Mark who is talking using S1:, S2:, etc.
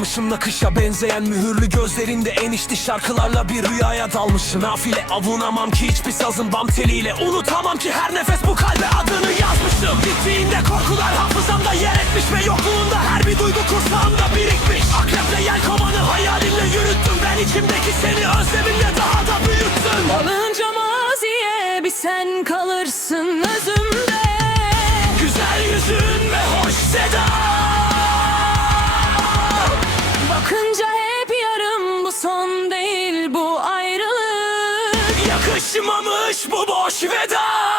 S1: dalmışım nakışa benzeyen mühürlü gözlerinde enişli şarkılarla bir rüyaya dalmışım. Nafile avunamam ki hiçbir sazın bam teliyle. Unutamam ki her nefes bu kalbe adını yazmışım Gittiğinde korkular hafızamda yer etmiş Ve yokluğunda her bir duygu kursağımda birikmiş. Akreple yelkovanı hayalimle yürüttüm. Ben içimdeki seni özlemimle daha da büyüttüm.
S2: Alınca maziye bir sen kalırsın özümde.
S1: Güzel yüzün ve hoş seda Yakışmamış bu boş veda